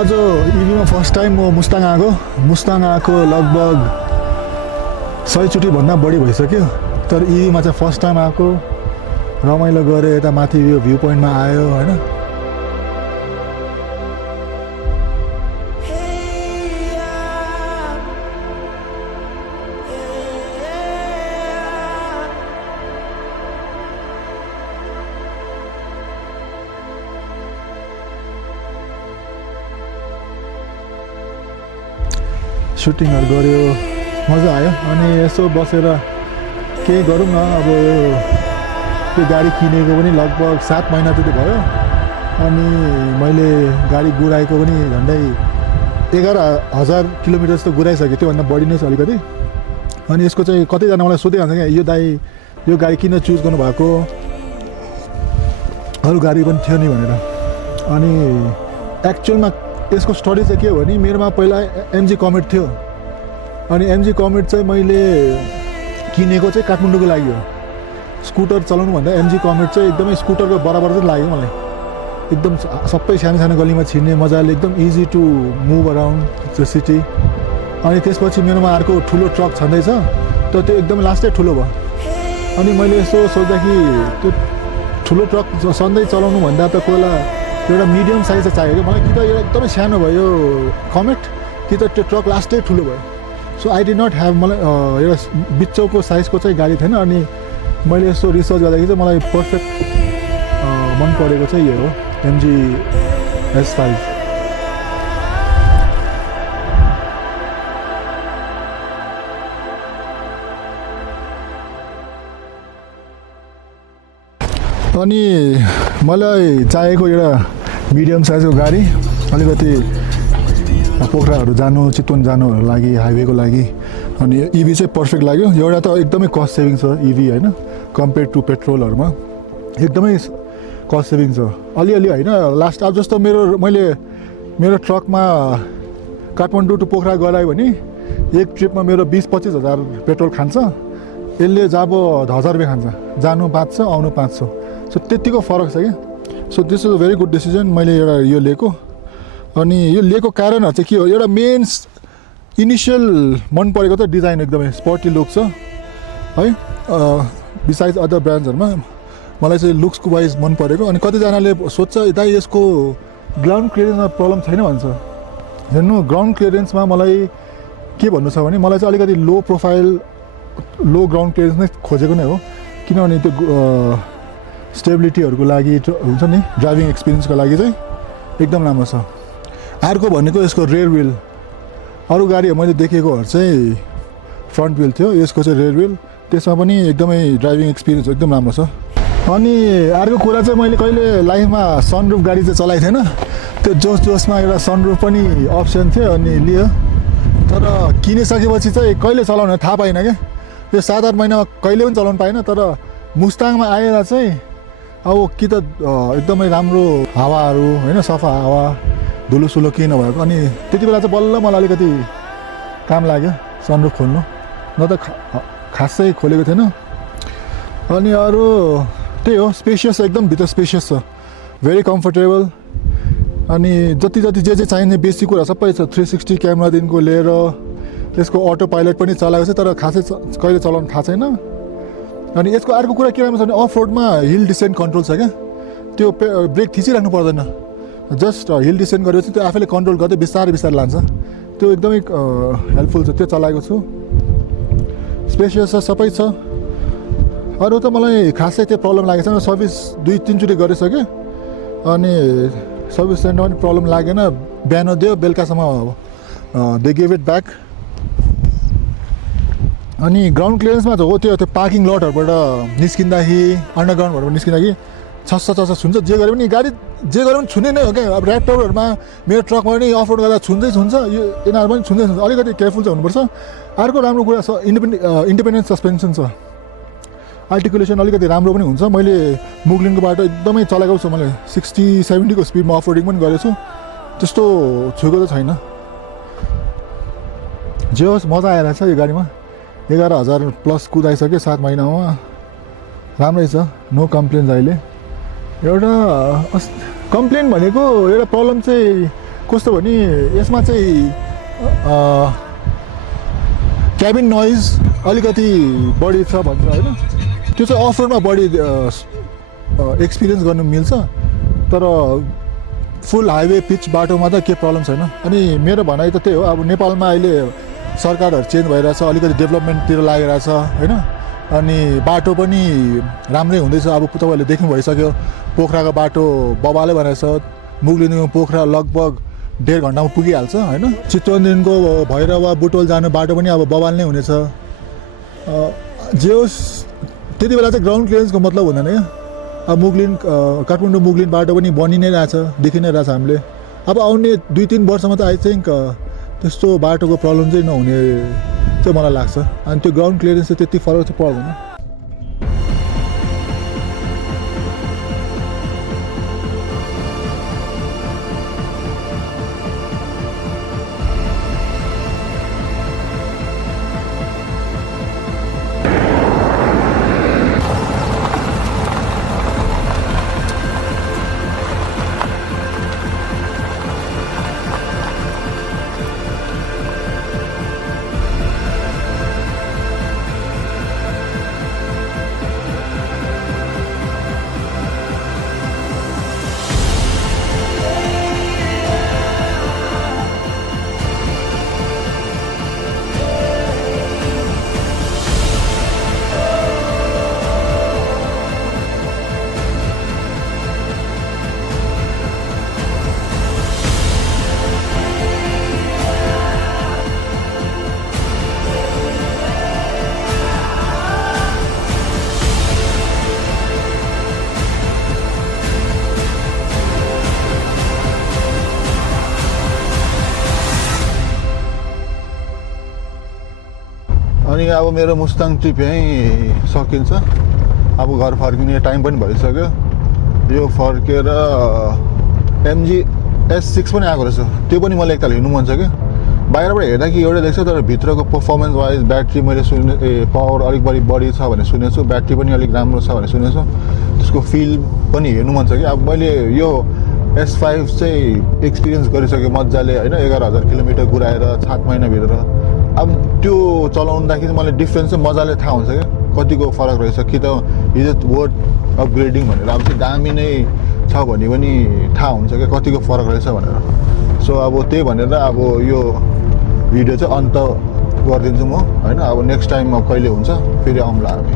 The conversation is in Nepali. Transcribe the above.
आज इभीमा फर्स्ट टाइम म मुस्ताङ आएको लगभग 100 चोटि भन्दा बढी भइसक्यो। तर इभीमा चाहिँ फर्स्ट टाइम आएको, रमाइलो गऱ्यो, यता माथि भ्यू पोइन्टमा आयो होइन। सुटिङहरू गऱ्यो, मजा आयो। अनि यसो बसेर केही गरौँ न। अब त्यो गाडी किनेको पनि लगभग 7 महिना जति भयो। अनि मैले गाडी गुराएको पनि झन्डै 11,000 किलोमिटर जस्तो गुराइसकेँ, त्योभन्दा बढी नै छ अलिकति। अनि यसको चाहिँ कतिजना मलाई सोधिरहन्छ क्या, यो दाइ यो गाडी किन चुज गर्नुभएको, अरू गाडी पनि थियो नि भनेर। अनि एक्चुअलमा यसको स्टोरी चाहिँ के हो भने, मेरोमा पहिला MG कमेट थियो। अनि MG कमेट चाहिँ मैले किनेको चाहिँ काठमाडौँको लागि हो। स्कुटर चलाउनुभन्दा MG कमेट चाहिँ एकदमै स्कुटरको बराबर चाहिँ लाग्यो मलाई। एकदम सबै सानो सानो गल्लीमा छिर्ने मजाले, एकदम easy to move around the city. अनि त्यसपछि मेरोमा अर्को ठुलो ट्रक छँदैछ, तर त्यो एकदमै लास्टै ठुलो भयो। अनि मैले यसो सोच्दा कि त्यो ठुलो ट्रक सधैँ चलाउनुभन्दा त कोही बेला एउटा मिडियम साइज चाहियो कि मलाई, कि त एउटा एकदमै सानो भयो कमेट, कि त त्यो ट्रक लास्टै ठुलो भयो। So I did not have, मलाई एउटा बिचौको साइजको चाहिँ गाडी थिएन। अनि मैले यसो रिसर्च गर्दाखेरि चाहिँ मलाई पर्फेक्ट मन परेको चाहिँ यो हो, MG S5। अनि मलाई चाहिएको एउटा मिडियम साइजको गाडी, अलिकति पोखराहरू जानु, चितवन जानुहरू लागि, हाइवेको लागि। अनि इभी चाहिँ पर्फेक्ट लाग्यो। एउटा त एकदमै कस्ट सेभिङ छ इभी होइन, कम्पेयर टु पेट्रोलहरूमा एकदमै कस्ट सेभिङ छ अलिअलि होइन। लास्ट अब जस्तो मेरो ट्रकमा काठमाडौँ टु पोखरा गरायो भने एक ट्रिपमा मेरो 20-25 हजार पेट्रोल खान्छ। यसले जब 1000 रुपियाँ खान्छ, जानु 500 आउनु 500। सो त्यतिको फरक छ क्या। So this is a very good decision मैले एउटा यो लिएको। अनि यो लिएको कारणहरू चाहिँ के हो, एउटा मेन इनिसियल मन परेको त डिजाइन एकदमै स्पोर्टी लुक छ है। बिसाइड्स अदर ब्रान्ड्सहरूमा मलाई चाहिँ लुक्सको वाइज मन परेको। अनि कतिजनाले सोध्छ दाइ यसको ग्राउन्ड क्लियरेन्समा प्रब्लम छैन भन्छ। हेर्नु, ग्राउन्ड क्लियरेन्समा मलाई के भन्नु छ भने, मलाई चाहिँ अलिकति लो प्रोफाइल, लो ग्राउन्ड क्लियरेन्स नै खोजेको नै हो। किनभने त्यो स्टेबिलिटीहरूको लागि हुन्छ नि, ड्राइभिङ एक्सपिरियन्सको लागि चाहिँ एकदम राम्रो छ। अर्को भनेको यसको रेयर व्हिल। अरू गाडीहरू मैले देखेकोहरू चाहिँ फ्रन्ट व्हिल थियो, यसको चाहिँ रेयर व्हिल। त्यसमा पनि एकदमै ड्राइभिङ एक्सपिरियन्स एकदम राम्रो छ। अनि अर्को कुरा चाहिँ, मैले कहिले लाइफमा सनरुफ गाडी चाहिँ चलाएको थिएन। त्यो जोसमा एउटा सनरुफ पनि अप्सन थियो, अनि लियो। तर किनिसकेपछि चाहिँ कहिले चलाउनु थाहा पाइनँ क्या। यो 7-8 महिनामा कहिले पनि चलाउनु पाइनँ। तर मुस्ताङमा आएर चाहिँ अब कि त एकदमै राम्रो हावाहरू होइन, सफा हावा, धुलोसुलो केही नभएको। अनि त्यति बेला चाहिँ बल्ल मलाई अलिकति काम लाग्यो सनरुफ खोल्नु, न त खासै खोलेको थिएन। अनि अरू त्यही हो, स्पेसियस, एकदम भित्र स्पेसियस छ, भेरी कम्फर्टेबल। अनि जति जे चाहिने बेसिक कुरा सबै छ। 360 क्यामेरादेखिको लिएर यसको अटो पाइलट पनि चलाएको छ, तर खासै कहिले चलाउनु थाहा छैन। अनि यसको अर्को कुरा के राम्रो छ भने, अफ रोडमा हिल डिसेन्ट कन्ट्रोल छ क्या। त्यो ब्रेक थिचिराख्नु पर्दैन, जस्ट हिल डिसेन्ट गरेपछि त्यो आफैले कन्ट्रोल गर्दै बिस्तारै लान्छ। त्यो एकदमै हेल्पफुल छ, त्यो चलाएको छु। स्पेसियस छ, सबै छ। अरू त मलाई खासै त्यो प्रब्लम लागेको छैन। सर्भिस 2-3 चोटि गरिसकेँ, अनि सर्भिस सेन्टरमा पनि प्रब्लम लागेन। बिहान दियो, बेलुकासम्म दे गिभ इट ब्याक। अनि ग्राउन्ड क्लियरेन्समा त हो त्यो पार्किङ लटहरूबाट निस्किँदाखेरि, अन्डरग्राउन्डहरूबाट निस्किँदाखेरि छस्स छुन्छ। जे गरे पनि गाडी जे गरे पनि छुने नै हो क्या। अब ऱ्याप्टरहरूमा, मेरो ट्रकमा पनि अफ रोड गर्दा छुन्छ। यो यिनीहरू पनि छुन्छ। अलिकति केयरफुल चाहिँ हुनुपर्छ। अर्को राम्रो कुरा छ, इन्डिपेन्डेन्ट सस्पेन्सन छ। आर्टिकुलेसन अलिकति राम्रो पनि हुन्छ। मैले मुगलिनको बाटो एकदमै चलाएको छु, मैले 60-70 को स्पिडमा अफ रोडिङ पनि गरेको छु। त्यस्तो छुएको त छैन। जे होस्, मजा आइरहेको छ यो गाडीमा। 11,000 प्लस कुदाइसक्यो 7 महिनामा, राम्रै छ, नो कम्प्लेन्स। अहिले एउटा कम्प्लेन भनेको एउटा प्रब्लम चाहिँ कस्तो भने यसमा चाहिँ क्याबिन नोइज अलिकति बढी छ भन्छ होइन, त्यो चाहिँ अफ रोडमा बढी एक्सपिरियन्स गर्नु मिल्छ, तर फुल हाइवे पिच बाटोमा त केही प्रब्लम छैन। अनि मेरो भनाइ त त्यही हो, अब नेपालमा अहिले सरकारहरू चेन्ज भइरहेछ, अलिकति डेभलपमेन्टतिर लागिरहेछ होइन, अनि बाटो पनि राम्रै हुँदैछ। अब तपाईँहरूले देख्नु भइसक्यो, पोखराको बाटो बबालै बनाएछ, मुगलिनदेखि पोखरा लगभग 1.5 घन्टामा पुगिहाल्छ होइन। चितवनदेखिको भैरवा बुटोल जाने बाटो पनि अब बबाल नै हुनेछ। जे होस् त्यति बेला चाहिँ ग्राउन्ड क्लियरेन्सको मतलब हुँदैन क्या। अब मुगलिन काठमाडौँ मुगलिन बाटो पनि बनि नै रहेछ, देखि नै रहेछ हामीले। अब आउने 2-3 वर्षमा त आई थिङ्क त्यस्तो बाटोको प्रब्लम चाहिँ नहुने चाहिँ मलाई लाग्छ। अनि त्यो ग्राउन्ड क्लियरेन्स चाहिँ त्यति फरक चाहिँ पर्दैन। अनि अब मेरो मुस्ताङ ट्रिप यहीँ सकिन्छ। अब घर फर्किने टाइम पनि भइसक्यो। यो फर्केर MG S6 पनि आएको रहेछ, त्यो पनि मलाई एकताल हिँड्नु मन छ क्या। बाहिरबाट हेर्दा कि एउटै देख्छ, तर भित्रको पर्फर्मेन्स वाइज ब्याट्री मैले पावर अलिक बढी छ भने सुनेको छु, ब्याट्री पनि अलिक राम्रो छ भने सुनेको छु, त्यसको फिल पनि हेर्नु मन छ कि। अब मैले यो S5 चाहिँ एक्सपिरियन्स गरिसकेँ मजाले होइन, 11,000 किलोमिटर गुराएर 7 महिनाभित्र। अब त्यो चलाउँदाखेरि मलाई डिफ्रेन्स चाहिँ मजाले थाहा हुन्छ क्या, कतिको फरक रहेछ। कि त हिजो वर्ड अपग्रेडिङ भनेर अब चाहिँ दामी नै छ भने पनि थाहा हुन्छ क्या कतिको फरक रहेछ भनेर। सो अब त्यही भनेर अब यो भिडियो चाहिँ अन्त गरिदिन्छु म होइन। अब नेक्स्ट टाइम अब कहिले हुन्छ फेरि आउँला हामी।